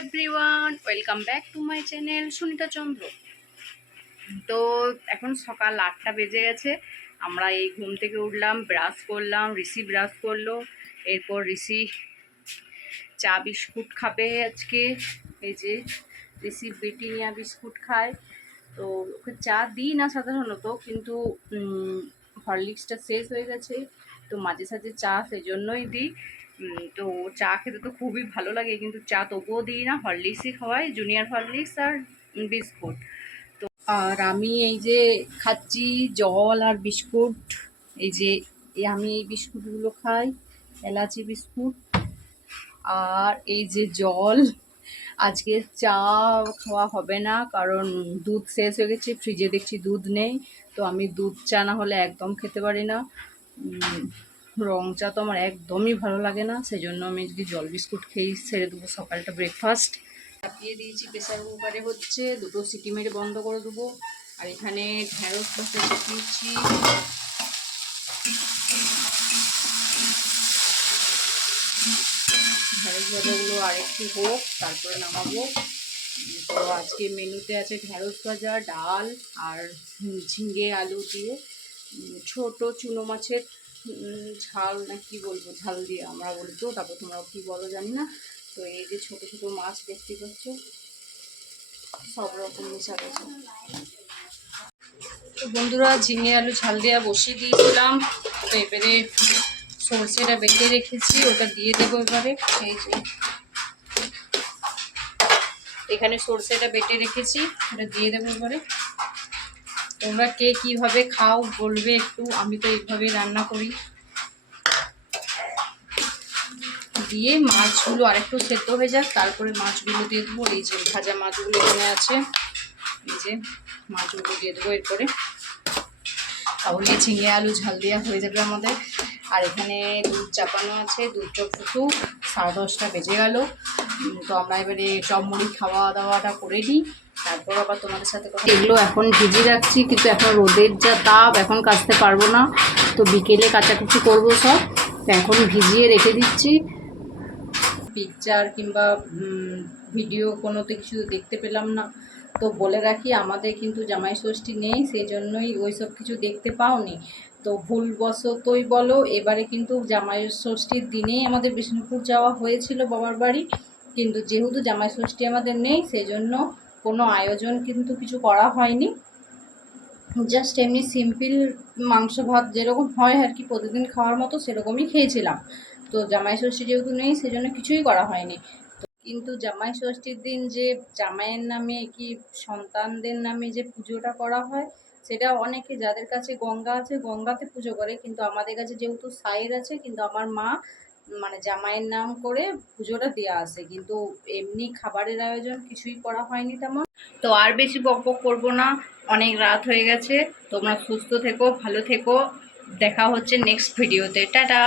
Everyone, welcome back to my channel Sunita Chandra. তো এখন সকাল 8টা বেজে গেছে। আমরা এই ঘুম থেকে উঠলাম, ব্রাশ করলাম, ঋষি ব্রাশ করলো। এরপর ঋষি চা বিস্কুট খাবে আজকে। এই যে ঋষি ব্রিটানিয়া বিস্কুট খায়। তো ওকে চা দিই না সাধারণত, কিন্তু হরলিক্সটা শেষ হয়ে গেছে, তো মাঝে সাঝে চা সেই জন্যই দিই। তো চা খেতে তো খুবই ভালো লাগে, কিন্তু চা তবুও দিই না, হরলিক্সই খাওয়াই, জুনিয়র হরলিক্স আর বিস্কুট। তো আর আমি এই যে খাচ্ছি জল আর বিস্কুট। এই যে আমি এই বিস্কুটগুলো খাই, এলাচি বিস্কুট। আর এই যে জল। আজকে চা খাওয়া হবে না, কারণ দুধ শেষ হয়ে গেছে, ফ্রিজে দেখছি দুধ নেই। তো আমি দুধ চা না হলে একদম খেতে পারি না। রং চা তো আমার একদমই ভালো লাগে না, সেই জন্য আমি যদি জল বিস্কুট খেয়েই ছেড়ে দেবো সকালটা ব্রেকফাস্ট। চাপিয়ে দিয়েছি প্রেসার কুকারে, হচ্ছে 2টো সিটি মেরে বন্ধ করে দেবো। আর এখানে ঢ্যাঁড়স বসে দিচ্ছি। ঢ্যাঁড়স ভাজাগুলো আরেকটু হোক, তারপরে নামাবো। তো আজকে মেনুতে আছে ঢ্যাঁড়স ভাজা, ডাল আর ঝিঙে আলু দিয়ে ছোট চুনো মাছের ঝাল, না কি বলবো, ঝাল দিয়ে আমরা বলি, তো তারপর তোমরা কি বলো জানি না। তো এই যে ছোট ছোট মাছ দেখতে পাচ্ছ, সব রকম মিশা গেছে। তো বন্ধুরা, ঝিঙে আলু ঝাল দেওয়া বসিয়ে দিয়েছিলাম। তো এবারে সর্ষেটা বেটে রেখেছি, ওটা দিয়ে দেবো এবারে। এই যে এখানে সর্ষেটা বেটে রেখেছি, ওটা দিয়ে দেবো এবারে। তোমরা কে কীভাবে খাও বলবে একটু, আমি তো এইভাবেই রান্না করি। দিয়ে মাছগুলো আরেকটু সেদ্ধ হয়ে যাক, তারপরে মাছগুলো দিয়ে দেবো। এই যে ভাজা মাছগুলো এখানে আছে, এই যে মাছগুলো দিয়ে দেবো এরপরে। তাহলে ঝিঙে আলু ঝাল দেওয়া হয়ে যাবে আমাদের। আর এখানে দুধ চাপানো আছে, দুধটা ফুটু, 10:30টা বেজে গেল। তো আমরা এবারে চপ মুড়ি খাওয়া দাওয়াটা করে নিই, তারপর আবার তোমাদের সাথে কথা। এগুলো এখন ভিজিয়ে রাখছি, কিন্তু এখন রোদের যা তাপ, এখন কাচতে পারবো না। তো বিকেলে কাচাকুচি করবো সব, তো এখন ভিজিয়ে রেখে দিচ্ছি। পিকচার কিংবা ভিডিও কোনোতে কিছু দেখতে পেলাম না। তো বলে রাখি, আমাদের কিন্তু জামাই ষষ্ঠী নেই, সেই জন্যই ওই সব কিছু দেখতে পাওনি। তো ভুলবশতই বলো, এবারে কিন্তু জামাই ষষ্ঠীর দিনেই আমাদের বিষ্ণুপুর যাওয়া হয়েছিল বাবার বাড়ি, কিন্তু যেহেতু জামাই ষষ্ঠী আমাদের নেই, সেই জন্য কোনো আয়োজন কিন্তু কিছু করা হয়নি। জাস্ট এমনি সিম্পল মাংস ভাত যেরকম হয় আর কি প্রতিদিন খাওয়ার মতো, সেরকমই খেয়েছিলাম। তো জামাই ষষ্ঠী যেহেতু নেই, সেই জন্য কিছুই করা হয়নি। কিন্তু জামাই ষষ্ঠীর দিন যে জামাইয়ের নামে কি সন্তানদের নামে যে পুজোটা করা হয়, সেটা অনেকে যাদের কাছে গঙ্গা আছে গঙ্গাতে পুজো করে, কিন্তু আমাদের কাছে যেহেতু সাইর আছে, কিন্তু আমার মা মানে জামাইয়ের নাম করে পুজোটা দেওয়া আছে, কিন্তু এমনি খাবারের আয়োজন কিছুই করা হয়নি তেমন। তো আর বেশি বকবক করবো না, অনেক রাত হয়ে গেছে। তোমরা সুস্থ থেকো, ভালো থেকো, দেখা হচ্ছে নেক্সট ভিডিওতে। টাটা।